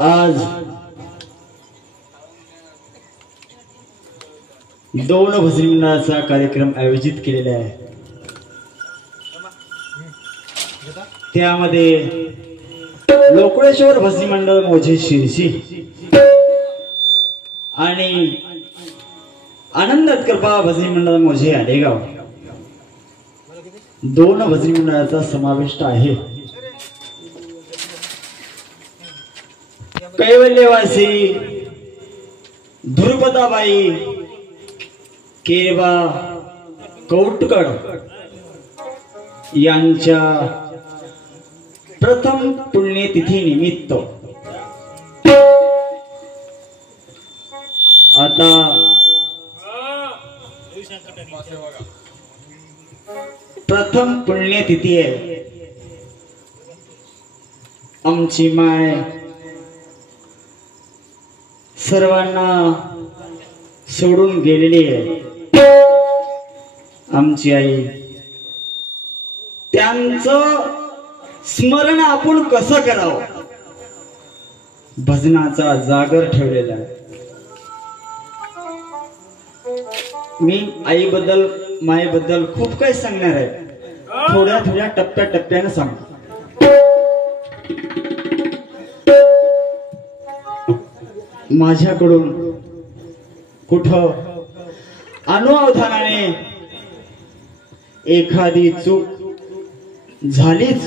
आज दोन भजनी मंडळाचा कार्यक्रम आयोजित केलेला आहे। त्यामध्ये लोकळेश्वर भजनी मंडळ मोजे शिरसी आणि आनंद कृपा भजनी मंडळ मोजे आलेगाव दोन भजनी मंडळाचा समावेश आहे। कैवल्यवासी ध्रुपदाबाई केरबा कौटकड यांच्या प्रथम पुण्यतिथी निमित्त आता प्रथम पुण्यतिथी आहे। आमची माय सर्वांना सोडून गेलेली आहे। आमची आई, त्यांचं स्मरण आपण कसं करावं, भजनाचा जागर ठेवलेला आहे। मी आईबद्दल मायेबद्दल खूप काही सांगणार आहे, थोड्या थोड्या टप्प्याटप्प्याने सांगतो। माझ्याकडून कुठं अनवधानाने एखादी चूक झालीच,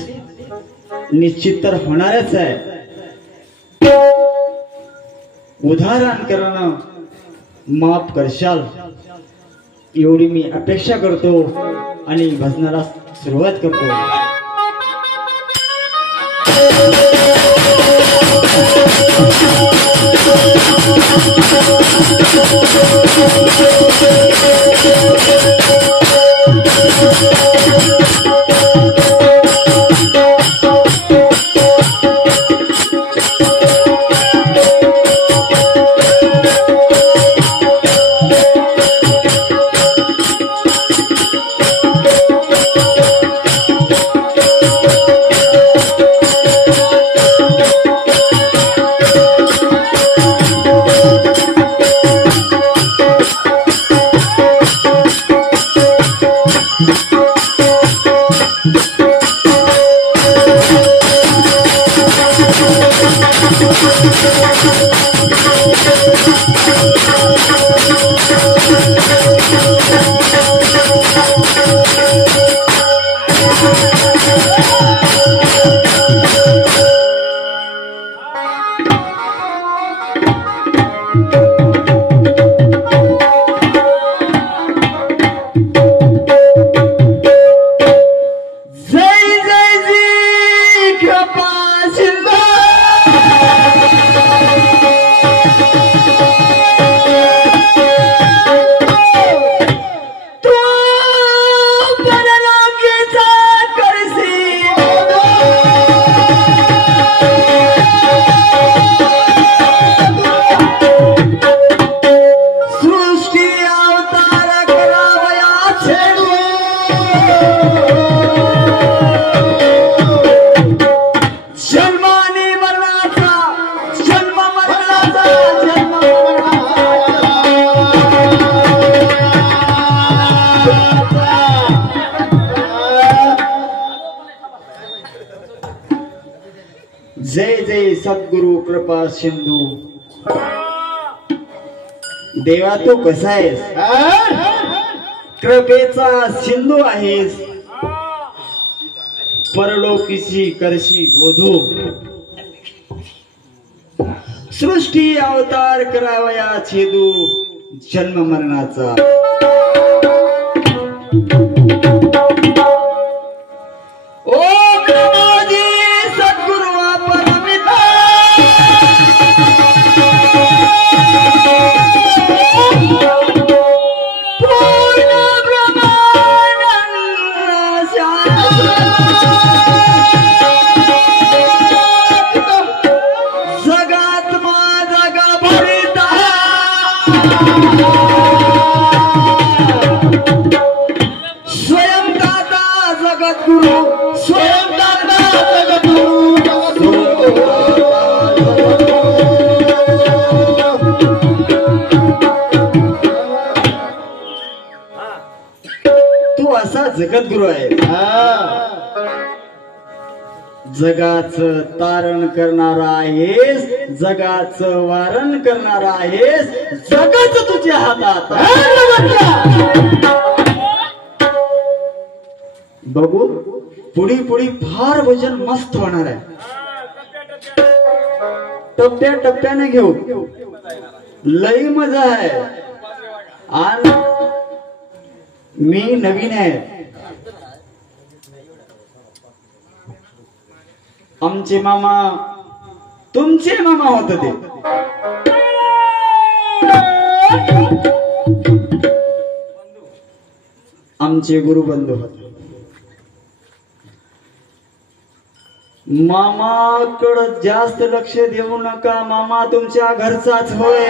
निश्चित तर होणारच आहे। उदाहरण करणं माफ करशाल एवढी मी अपेक्षा करतो आणि भजनाला सुरुवात करतो। जय जय सद्गुरु कृपा सिंधू। देवा तू कसा आहेस, कृपेचा सिंधू आहेस, परलोकीची करशी बोधू, सृष्टी अवतार करावया छेदू जन्म मरणाचा। स्वयं दाता जगद्गुरु जगद्गुरु आहे. जगाचं तारण करणारा आहेस, जगाचं वारण करणारा आहेस, जगच तुझ्या हातात. बघू पुढी पुढी फार भजन मस्त होणार आहे. टप्प्या टप्प्याने घेऊ, लई मजा आहे. आणि मी नवीन आहे. आमचे मामा तुमचे मामा होते ते. आमचे गुरुबंधू होते. मामाकडे जास्त लक्ष देऊ नका, मामा तुमच्या घरचाच होय.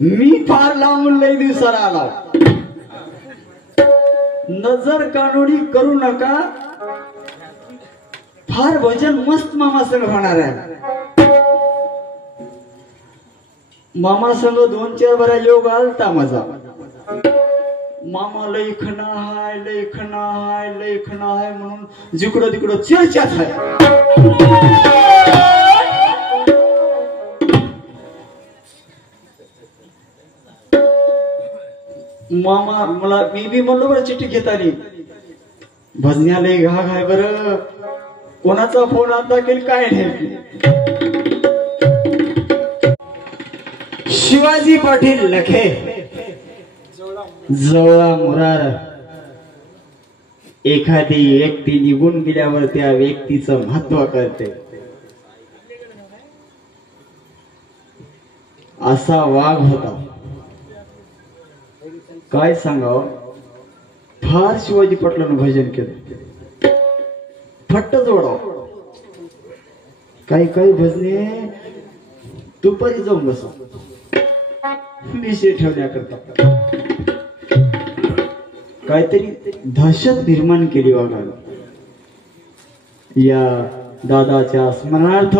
मी फार लांबून लई दिवसाला आला. नजर कानोडी करू नका. फार भजन मस्त मामा संग होणार आहे. मामा संग 2-4 बरा योग आलता मजा. मामा लई खना हाय, लई खना हाय, लई खना हाय म्हणून जिकडं तिकडं चर्चाच आहे. मामा मला मी म्हणलो बरं चिठ्ठी घेत आली. भजन्याला घाग आहे बरं. कोणाचा फोन आता केली काय नाही. शिवाजी पाटील लखे जवळा मुरार. एखादी व्यक्ती निघून गेल्यावर त्या व्यक्तीचं महत्व कळते. असा वाघ होता. काय सांगाव, फार शिवाजी पाटलांना भजन केलं. फट्ट जोडाव. काही काही भजने दुपारी जाऊन बसा विषय ठेवण्याकरता. काहीतरी दहशत निर्माण केली वाघाला. या दादाच्या स्मरणार्थ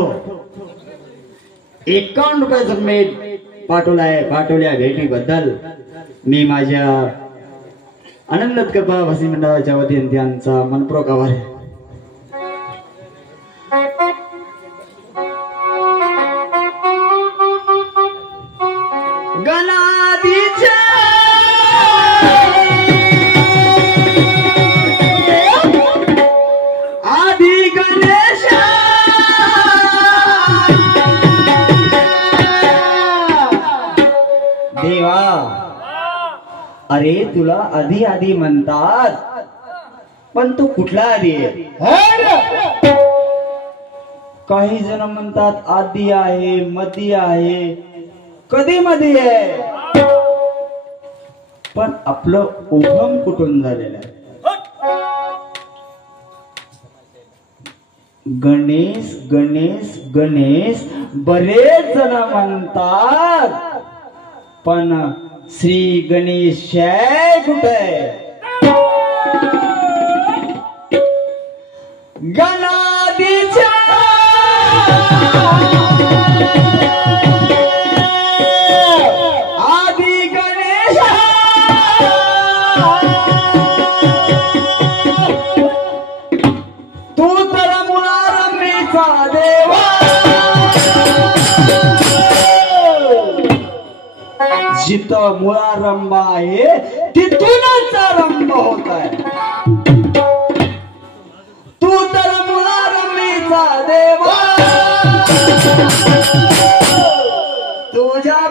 51 रुपयाचं मेट पाठवल्या भेटीबद्दल मी माझ्या आनंद कृपा भजनी मंडळाच्या वतीने त्यांचा मनपूर्वक आभार आहे. अरे तुला आधी आधी म्हणतात, पण तू कुठला आधी आहे? काही जण म्हणतात आधी आहे, मधी आहे, कधी मध्ये आहे. पण आपलं उगम कुठून झालेलं आहे? गणेश गणेश गणेश बरेच जण म्हणतात, पण श्री गणेश कुठे? गणाधीच्या आदि गणेश तू तर मुळारंभीचा देवा. जिथं मुळारंभ आहे तिथूनच आरंभ होत आहे. तू तर मुळारंभीचा देवा. तुझ्या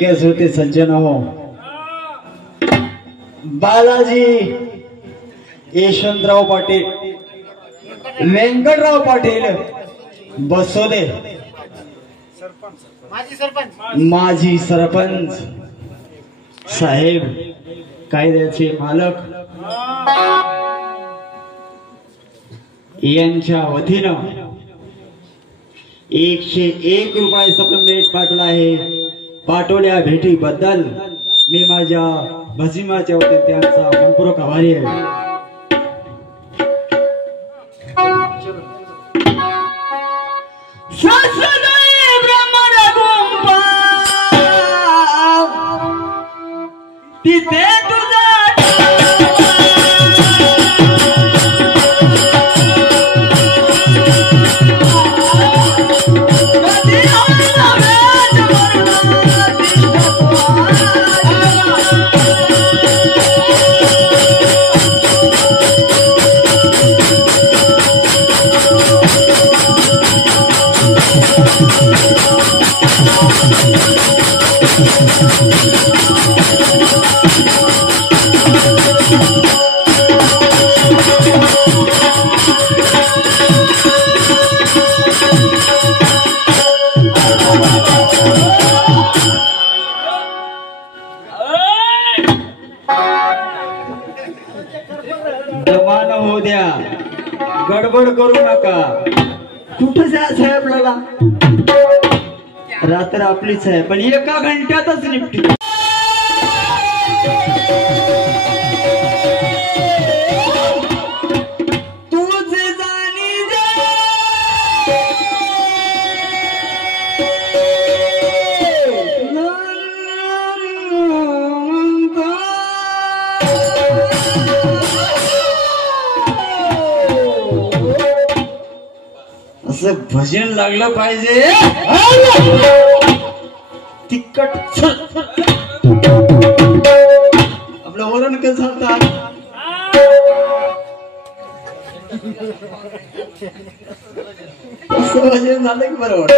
कैसे होते सज्जन हो बालाजी यशवंतराव पाटील व्यंकटराव पाटील बसोदे माजी सरपंच साहेब कायद्याचे मालक यांच्या वतीनं 101 रुपये सप्लिमेंट पाठवला आहे। पाठवल्या भेटीबद्दल मी माझ्या भजिमाच्या वतीने त्यांचा मनपूर्वक आभारी आहे। तिथे जमान होऊ द्या, गडबड करू नका। कुठं जा साहेब लगा, रात्र आपलीच आहे पण 1 घंट्यातच निपटी। असं भजन लागलं पाहिजे तिखट आपलं वरण कसं होतं असं भजन झालं की बरोबर।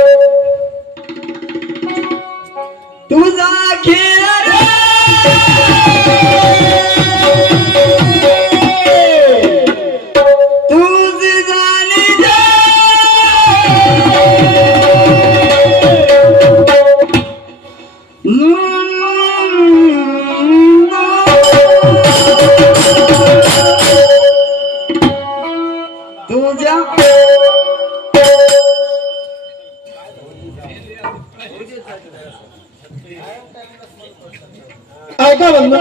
तुझा खेळ ऐका बंधू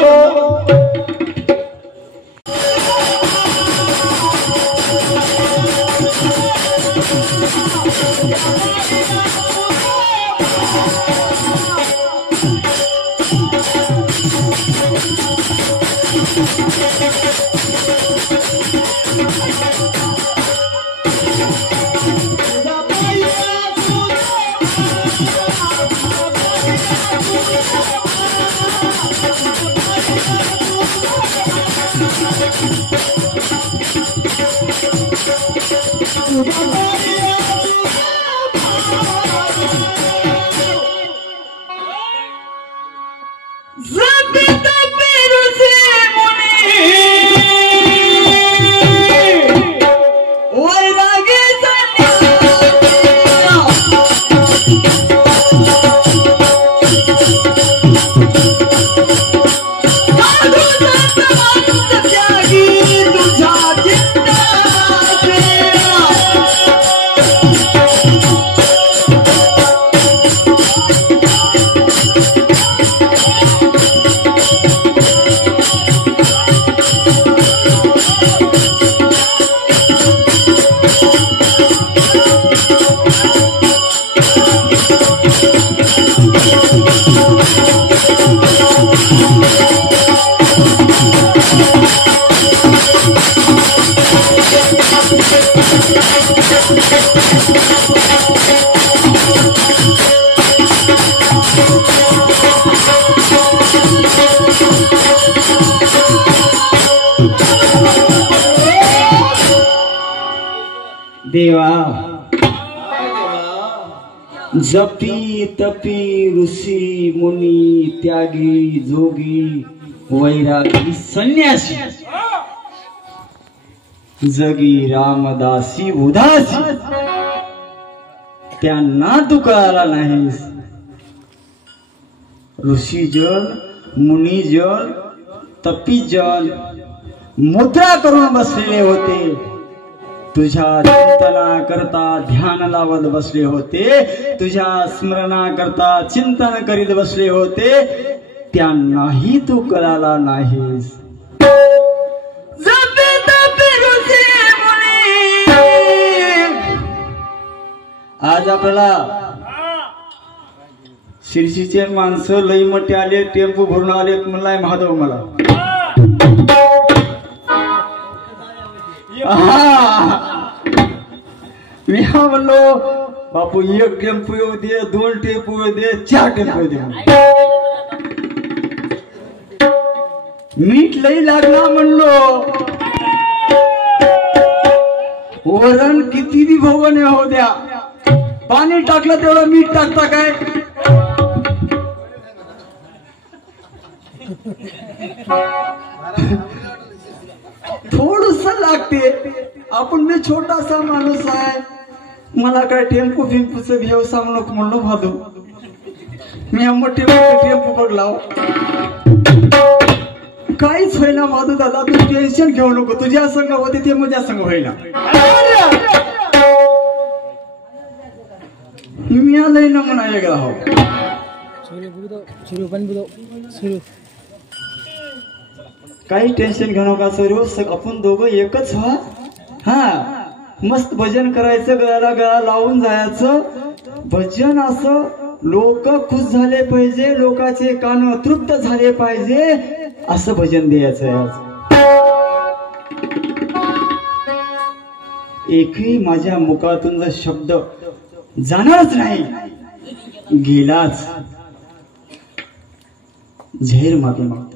देवा जपी तपी ऋषी मुनी त्यागी जोगी वैरागी संन्यासी जगी रामदासी उदासी त्यांना तू कळाला नाहीस. ऋषी जन मुनी जन तपी जन मुद्रा करून बसलेले होते, तुझ्या चिंतना करता ध्यान लावत बसले होते, तुझ्या स्मरणा करता चिंतन करीत बसले होते, त्यांनाही तू कळाला नाहीस. आज आपल्याला शिर्षीचे माणसं लई मोठे आले, टेम्पो भरून आले, म्हणलाय महादेव मला मी म्हणलो बापू एक टेम्पो येऊ दे, दोन टेम्पो येऊ दे, चार टेम्पो येऊ दे. मीठ लई लागला म्हणलो, वरण किती बी भगवने हो द्या, पाणी टाकलं तेवढं मीठ टाकता काय. थोडस लागते. आपण मी छोटासा माणूस आहे, मला काय टेम्पो फिम्पूचं घेऊ सांगू नको म्हणलो भादू. मी मोठे टेम्पो बघला काहीच होईना माधू दादा, तू टेन्शन घेऊ नको, तुझ्या संग होते ते माझ्या संग होईना. मी आलंय ना म्हणा वेगळा हो. काही टेन्शन घेऊ नका सर, आपण दोघं एकच व्हा. हा मस्त भजन करायचं, गळ्याला गळा लावून जायचं. भजन असं लोक खुश झाले पाहिजे, लोकांचे कान तृप्त झाले पाहिजे, असं भजन द्यायचं आज. एकही माझ्या मुखातून जर शब्द जाणारच नाही, गेलाच झेर मागे मागतो.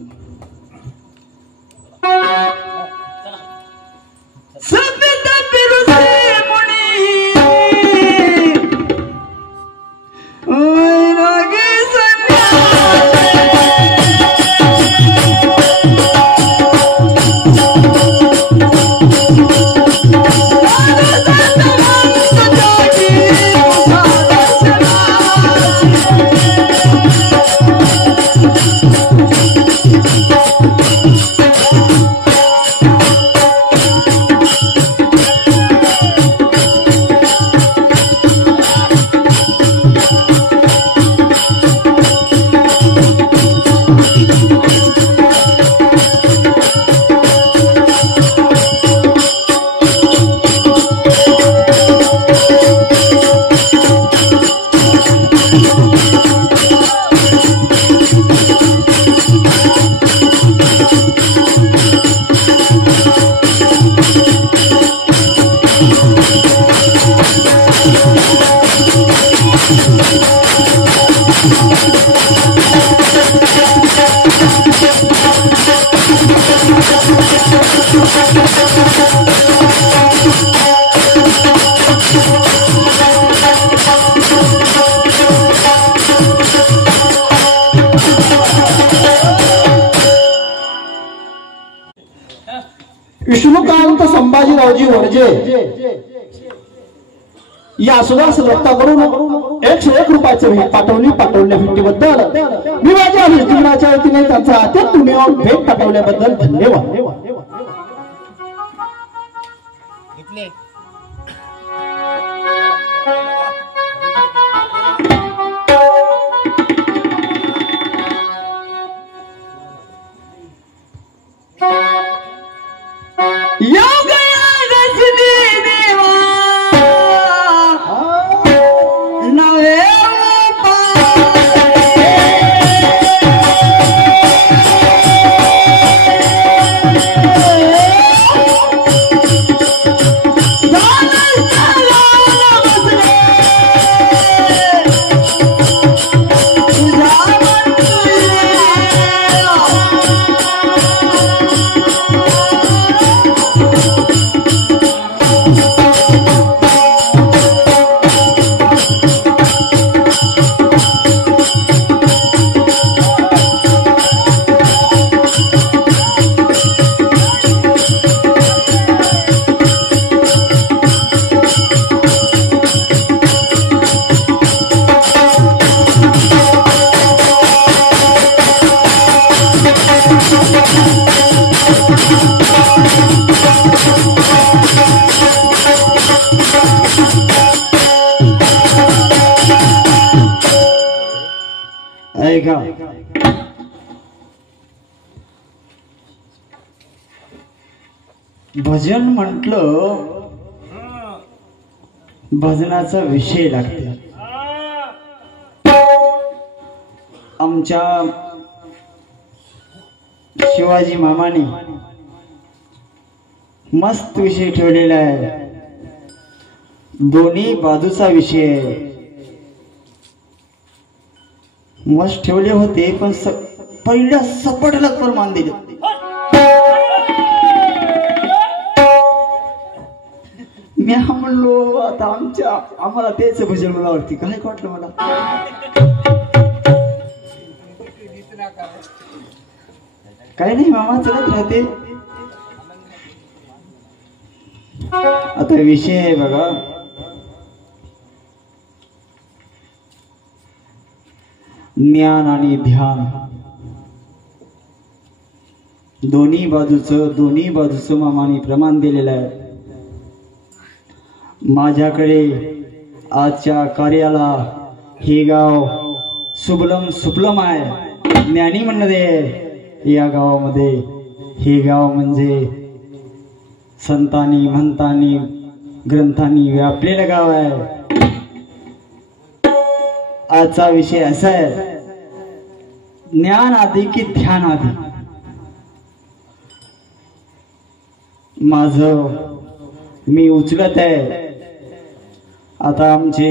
विष्णुकांत संभाजीरावजी वर्जे या सुदास दत्ताकडून 101 रुपयाची भेट पाठवल्या भेटीबद्दल मी माझ्या जीवनाच्या वतीने त्यांचा अत्यंत भेट पाठवल्याबद्दल धन्यवाद. भजन म्हटलं भजनाचा विषय लागते. आमच्या शिवाजी मामाने मस्त विषय ठेवलेला आहे. दोन्ही बाजूचा विषय मस्त ठेवले होते, पण पहिल्या सपाटला प्रमाण दिले. मी म्हणलो आता आम्हाला तेच भजन मला वाटते. काय वाटलं मला काय नाही मामा चलत राहते. आता विषय आहे बघा, ज्ञान आणि ध्यान दोन्ही बाजूचं मामाने प्रमाण दिलेलं आहे. माझ्याकडे आजच्या कार्याला हे गाव सुबलम सुफलम आहे. ज्ञानी म्हणणे या गावामध्ये हे गाव म्हणजे संतांनी म्हणतांनी ग्रंथांनी व्यापलेलं गाव आहे. आजचा विषय असा आहे, ज्ञान आधी की ध्यान आधी. माझं मी उचलत आहे. आता आमचे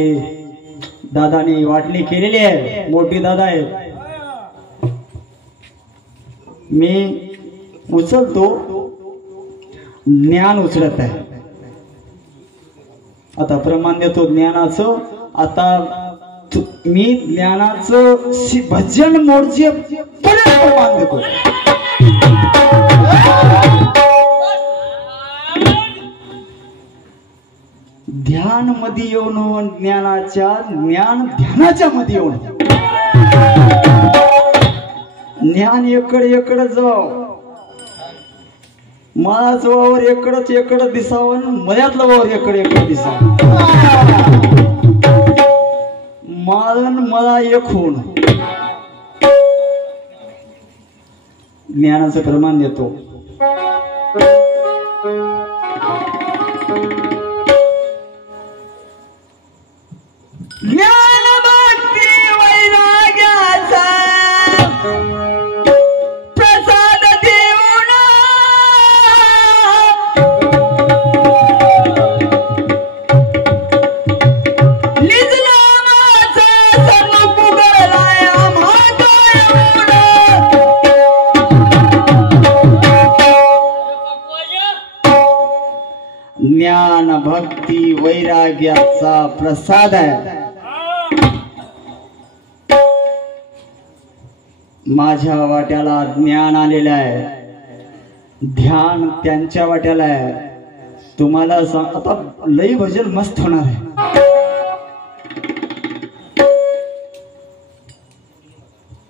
दादाने वाटणी केलेली आहे, मोठी दादा आहे. मी उचलतो, ज्ञान उचलत आहे. आता प्रमाण देतो ज्ञानाचं. आता मी ज्ञानाचं भजन मोडचे प्रमाण देतो. ध्यान मध्ये येऊन ज्ञान ध्यानाच्या मध्ये येऊन ज्ञान एकडे जाव. मलाच वावर एकडच दिसावं, मध्यातलं वावर एकडे दिसावं. मला एक होऊन ज्ञानाचं प्रमाण देतो. ज्ञान भक्ती वैराग्याचा प्रसाद देऊन निज नामाचा सन्मुख उघडलाय आम्हा ज्ञान भक्ती वैराग्याचा प्रसाद आहे. माझ्या वाट्याला ज्ञान आलेलं आहे. ध्यान त्यांच्या वाट्याला आहे. तुम्हाला आता लई भजन मस्त होणार आहे.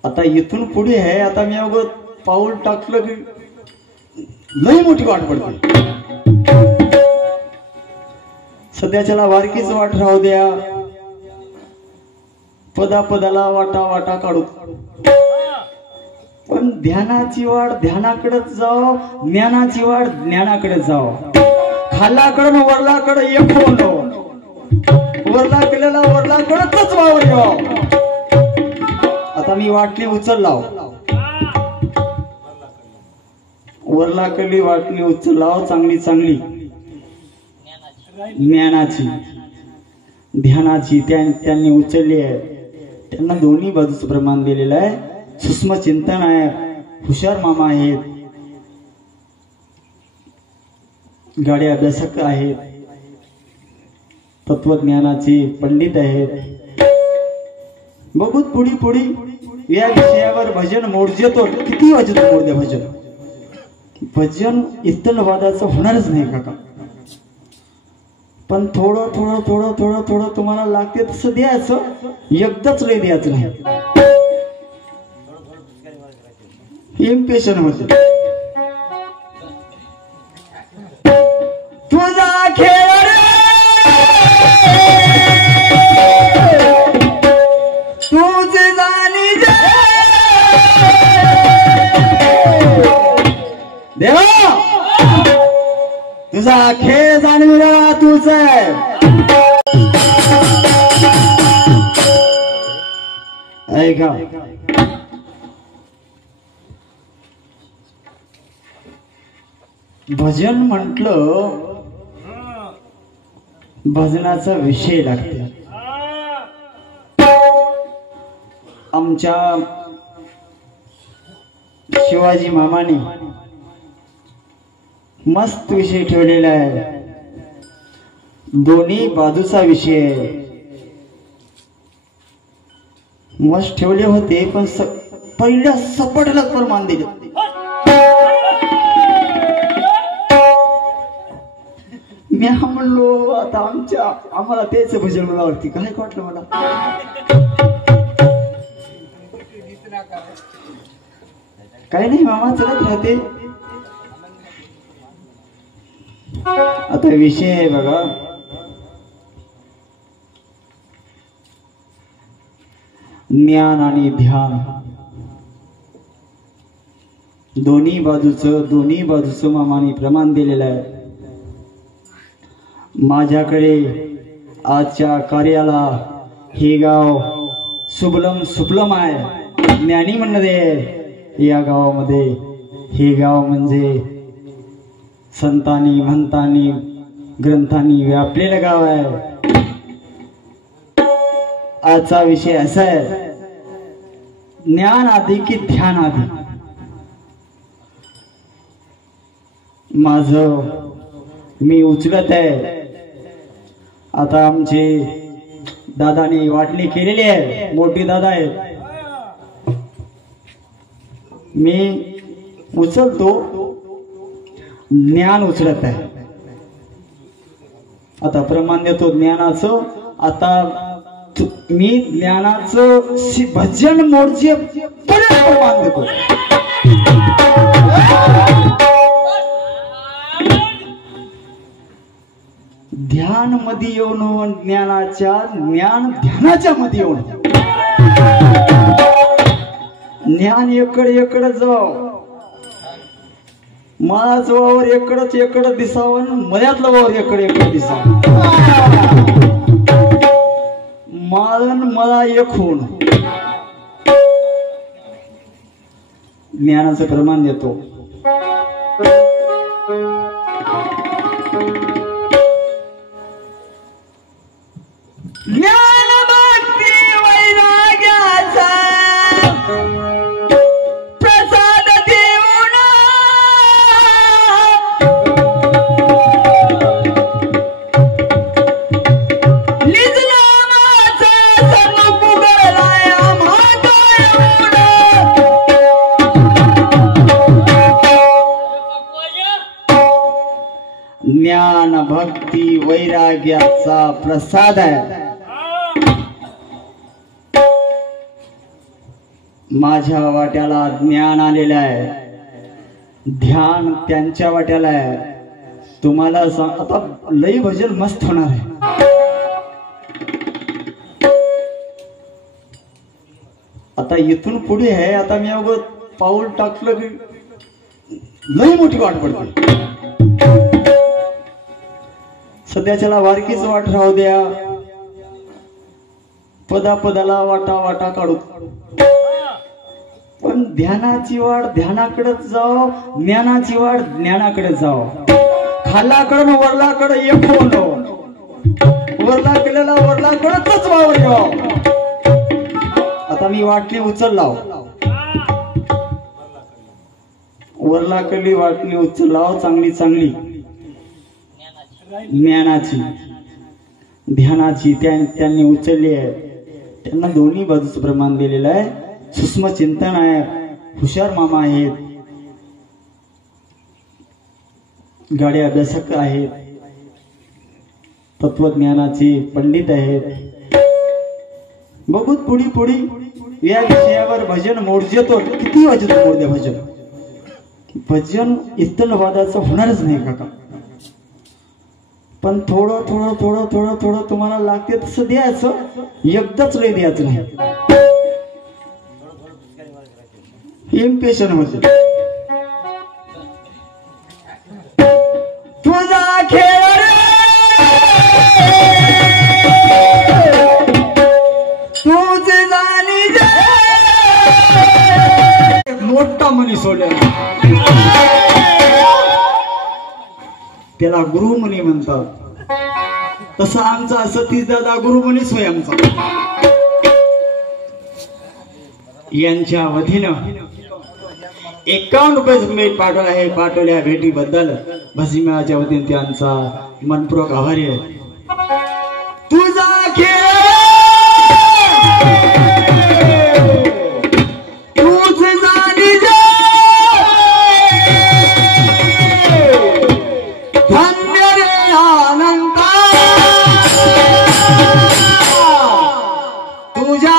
आता इथून पुढे आहे. आता मी अगोदर पाऊल टाकलं की लई मोठी वाट पडते. सध्याच्याला वारकीच वाट राहू द्या. पदापदाला वाटा वाटा काढू. पण ध्यानाची वाट ध्यानाकडे जाओ, ज्ञानाची वाट ज्ञानाकडे जाओ. खालाकडं वरलाकडे एक होणं, वरला केलेला वरलाकडच वावर जाओ. आता मी वाटली उचललाव, वरला कली वाटली उचललाव. चांगली चांगली ज्ञानाची ध्यानाची त्यांनी उचलली आहे. त्यांना दोन्ही बाजूचं प्रमाण दिलेलं आहे. सूक्ष्म चिंतन आहे. हुशार मामा आहेत. गाडे अभ्यासक आहेत. तत्वज्ञानाचे पंडित आहेत. बघूत पुढी पुढी या विषयावर भजन मोडजेतो. किती वाजत मोडदे भजन. भजन इत्तलवादाचं होणारच नाही काका. पण थोडं थोडं थोडं थोडं थोडं तुम्हाला लागते तसं द्यायचं. एकदाच लय द्यायचं नाही. इम्पेशन होते. तुझा खेळ तुझे जाणी देवा, तुझा खेळ जाणविला तूच आहे. ऐका, भजन म्हटलं भजनाचा विषय लागते. आमच्या शिवाजी मामाने मस्त विषय ठेवलेला आहे. दोन्ही बाजूचा विषय मस्त ठेवले होते. पण पहिल्या सपाटालाच प्रमाण दिले. मी म्हणलो आता आम्हाला तेच भजन मला वाटते. काय वाटलं मला. काही नाही मामा, चलत राहते. आता विषय आहे बघा, ज्ञान आणि ध्यान दोन्ही बाजूचं मामाने प्रमाण दिलेलं आहे. माझ्याकडे आजच्या कार्याला हे गाव सुबलम सुफलम आहे. ज्ञानी म्हणणे या गावामध्ये हे गाव म्हणजे संतांनी म्हणतानी ग्रंथांनी व्यापलेलं गाव आहे. आजचा विषय असा आहे, ज्ञान आधी की ध्यान आधी. मी उचलत आहे. आता आमचे दादाने वाटणी केलेली आहे. मोठी दादा आहे. मी उचलतो. ज्ञान उचलत आहे. आता प्रमाण देतो ज्ञानाचं. आता मी ज्ञानाचं भजन मोडचे प्रमाण देतो. ध्यान मध्ये येऊन ज्ञान ध्यानाच्या मध्ये येऊन ज्ञान एकडे जाव. मलाच वावर एकडच दिसावं. मध्यातलं वावर एकडे दिसावं. मला एक होऊन ज्ञानाचं प्रमाण देतो. ज्ञान भक्ती वैराग्याचा प्रसाद देऊन निज नामाचा सन्मुगलाय आम्हा ज्ञान भक्ती वैराग्याचा प्रसाद आहे. माझ्या वाट्याला ज्ञान आलेलं आहे, ध्यान त्यांच्या वाट्याला आहे. तुम्हाला आता लई भजन मस्त होणार आहे. आता इथून पुढे आहे, आता मी अगोदर पाऊल टाकलं की लई मोठी वाट पडते. सध्याच्याला वारकीच वाट राहू द्या, पदापदाला वाटा वाटा काढू. पण ध्यानाची वाट ध्यानाकडेच जाओ, ज्ञानाची वाट ज्ञानाकडे जाओ. खालाकडं वरलाकडे एक होणं, वरला केलेला वरलाकडेच वावर जाओ. आता मी वाटली उचललाव, वरला कली वाटली उचललाव चांगली चांगली ज्ञानाची ध्यानाची त्यांनी उचलली आहे. त्यांना दोन्ही बाजूचं प्रमाण दिलेलं आहे. सूक्ष्म चिंतन आहे, हुशार मामा आहेत, गाडे अभ्यासक आहेत, तत्वज्ञानाचे पंडित आहेत. बघूत पुढी पुढी या विषयावर भजन मोडजे तो किती वाजत मोडदे भजन. भजन इत्तलवादाचं होणारच नाही काका. पण थोडं थोडं थोडं थोडं थोडं तुम्हाला लागते तसं द्यायचं, एकदाच लय द्यायचं नाही. इम्पेशन होते. तुझा खेळ तुझे जाणी मोठा मनी सोडला, त्याला गुरुमुनी म्हणतात. तसा आमचा सतीश दादा गुरुमुनीच होय आमचा. यांच्या वतीनं 51 रुपये पाठवला आहे. पाठवल्या भेटीबद्दल भसीमाच्या वतीने त्यांचा मनपूर्वक आभारी आहे. तुझा खेळ तुझे जाणी धन्य रे आनंदा तुझ्या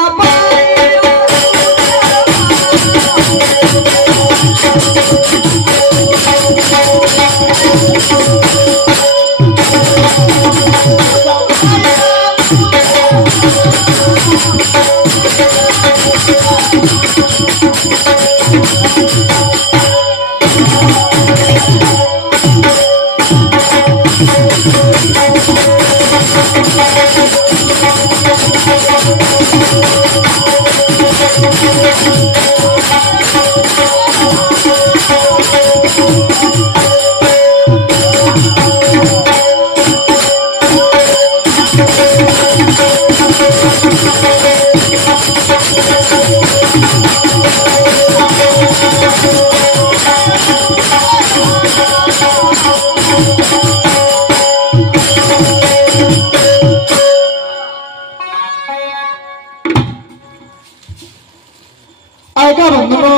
ऐका बंधनो,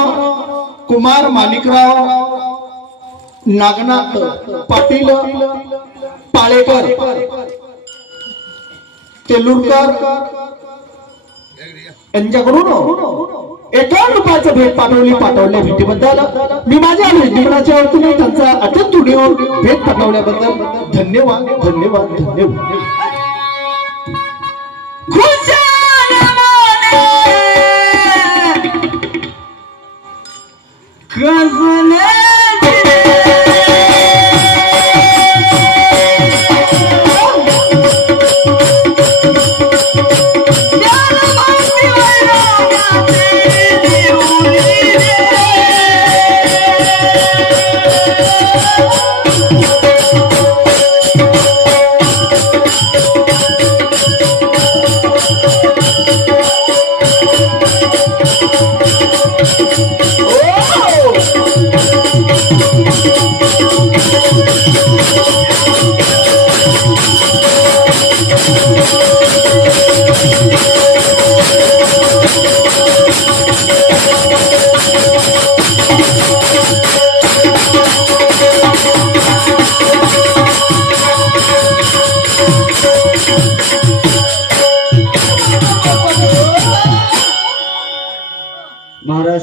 कुमार माणिकराव नागनाथ पाटील पाळेकर तेलुरकर यांच्याकडून 51 रुपयाचं भेट पाठवल्या भेटीबद्दल मी माझ्या जीवनाच्या वतीने त्यांचा अत्यंत ऋणी भेट पाठवल्याबद्दल धन्यवाद धन्यवाद धन्यवाद.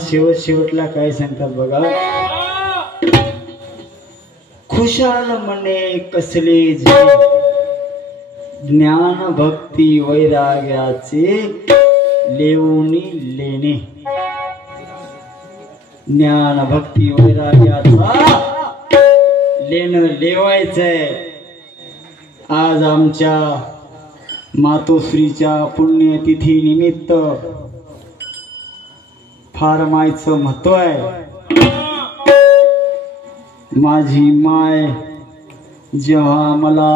शेवटला काय सांगतात बघा, खुशाल मने कसले जे ज्ञान भक्ती वैराग्याचे लेवणी लेणे. ज्ञान भक्ती वैराग्याचा लेणं लेवायचंय. आज आमच्या मातोश्रीच्या पुण्यतिथी निमित्त फार मायचं महत्व आहे. माझी माय जेव्हा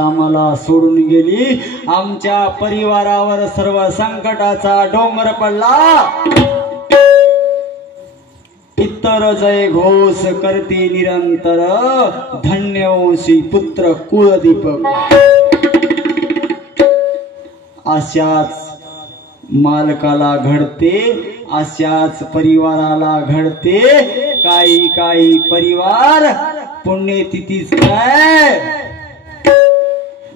मला सोडून गेली, आमच्या परिवारावर सर्व संकटाचा डोंगर पडला. पितर जय घोष करते निरंतर, धन्यवशी पुत्र कुलदीपक. अशाच मालकाला घडते, अशाच परिवाराला घडते. काही परिवार पुण्यतिथीच काय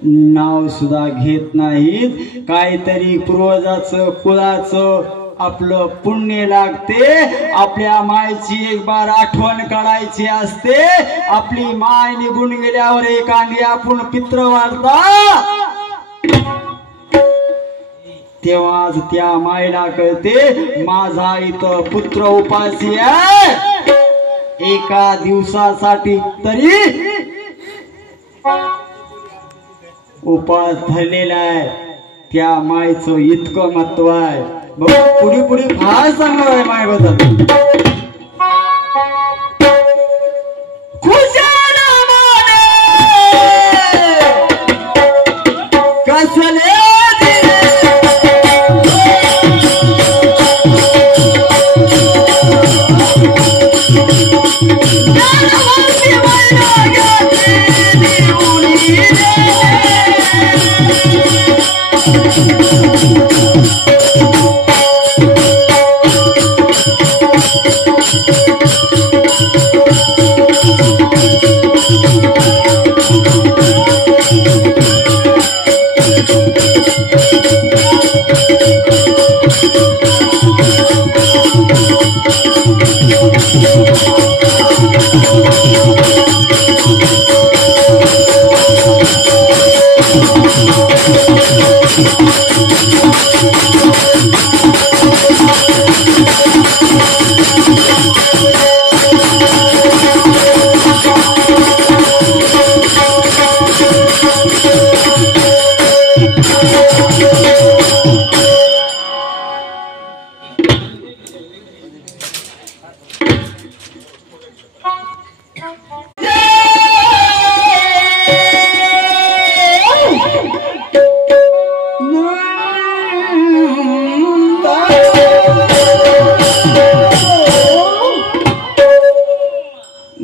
नाव सुद्धा घेत नाहीत. काहीतरी पूर्वजाचं कुळाचं आपलं पुण्य लागते. आपल्या मायची एक बार आठवण काढायची असते. आपली माय निघून गेल्यावर एखादी आपण पित्र वाढता, तेव्हाच त्या मायला कळते माझा इथं पुत्र उपासी आहे. एका दिवसासाठी तरी उपास धरलेला आहे. त्या मायचं इतकं महत्व आहे. पुढे फार सांगणार आहे माय बद्दल. कसले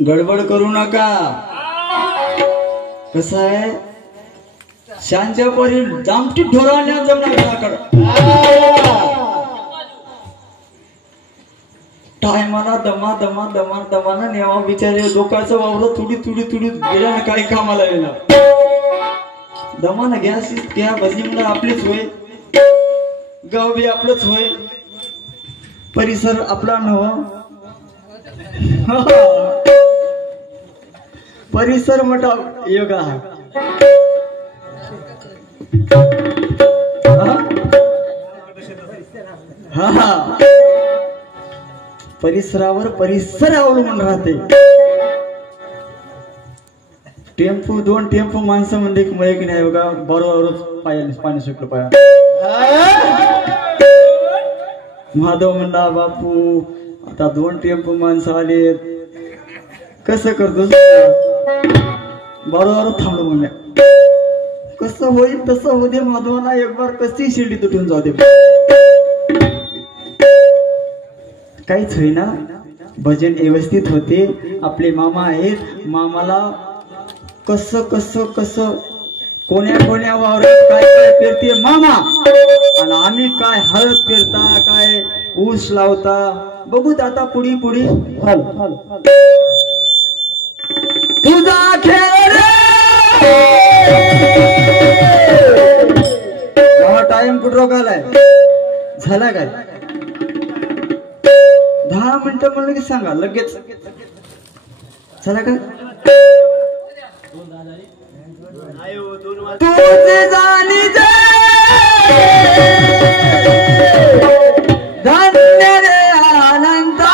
गडबड करू नका. कसं आहे, शांच्या परी जामटी ढोराण्या जमणार. टायमाला दमाना नेवा बिचारे लोकांचं वावर तुडी गेल्या काही कामाला गेला. दमाना घ्या भजी म्हणा आपलीच होय, गाव बी आपलंच होय, परिसर आपला नव. परिसर मोठा योगा आहे. परिसरावर परिसर अवलंबून राहते. टेम्पो 2 टेम्पो माणसं म्हणजे मग की नाही बघा, बरोबरच पाणी सुटलं पाया. माधव म्हणला बापू आता 2 टेम्पो माणसं आले, कसं करतो बरोबर थांबलो म्हणल्या. कसं होईल तसं होऊ दे, माधवाना एक बार कशी शिर्डी तुटून जाऊ दे. काहीच होईना, भजन व्यवस्थित होते. आपले मामा आहेत, मामाला कसं कोण्या वावरात काय पेरते मामा, आणि आम्ही काय हळद पेरता, काय ऊस लावता बघूत आता पुढी. तुझा खेळ टाइम कुठं रोखालाय झाला काय. 10 मिनिटं म्हणलं की सांगा लगेच. चला का तुझे जाणी धन्य रे अनंता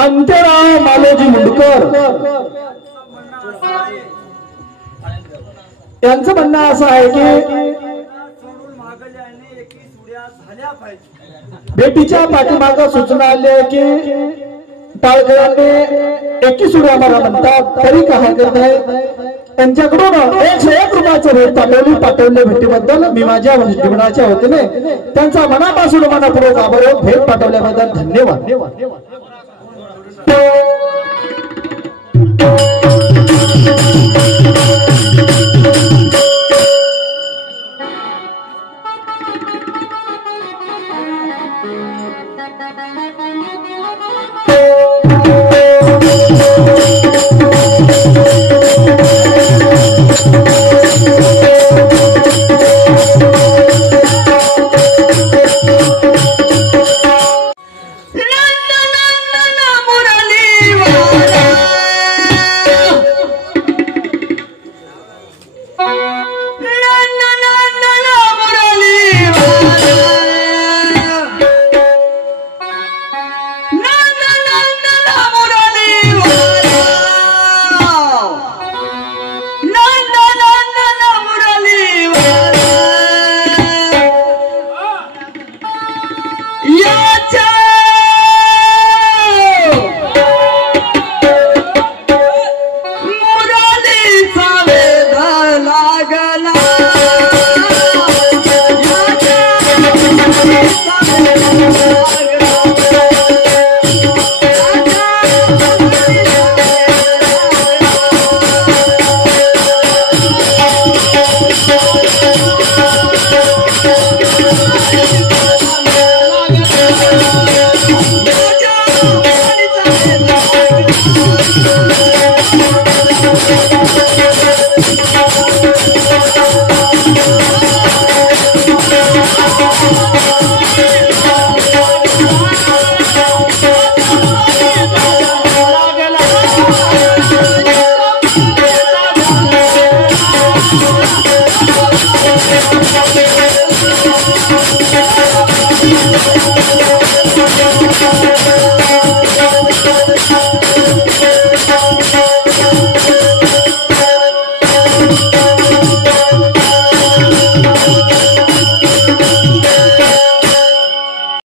अंतराव मालोजी मुंडकर त्यांचं म्हणणं असं आहे की बेटीच्या पाठीमागं सूचना आली आहे की टाळकरांनी एकी सुड्या मला म्हणतात तरी काय हरकत नाही. त्यांच्याकडून 101 रुपयाचं भेट पाठवले भेटीबद्दल मी माझ्या जीवनाच्या वतीने त्यांचा मनापासून मनापूर्वक आभार. भेट पाठवल्याबद्दल धन्यवाद.